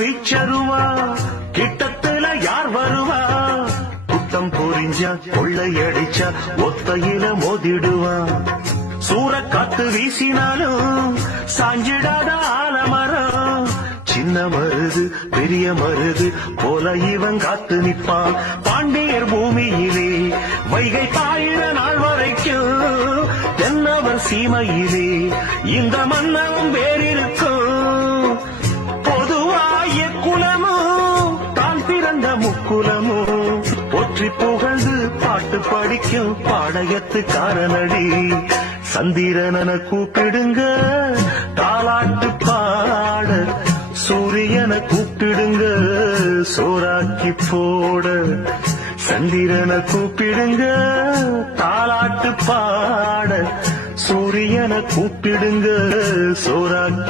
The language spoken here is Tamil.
வீச்சருவா கிட்டத்துல யார் வருவா குத்தம் புரிஞ்சா கொள்ளையடிச்சா ஒத்தையில மோதிடுவா சூறக்காத்து வீசினாலும் சாஞ்சிடாத ஆலமரம் சின்ன மருது பெரிய மருது போல இவன் காத்து நிற்பான் பாண்டியர் பூமியிலே வைகை பாயிர நாள் வரைக்கும் தென்னவர் சீமையிலே இந்த மன்னவும் வேறிருக்கும் பொதுவாய குலமும் தான் பிறந்த முக்குலமும் போற்றி புகழ்ந்து பாட்டு படிக்கும் பாடகத்துக்காரனடி சந்திரன கூப்பிடுங்க தாலாட்டு பாட சூரியனை கூப்பிடுங்க சோறாக்கி போட சந்திரனை கூப்பிடுங்க தாலாட்டு பாட சூரியனை கூப்பிடுங்க சோறாக்கி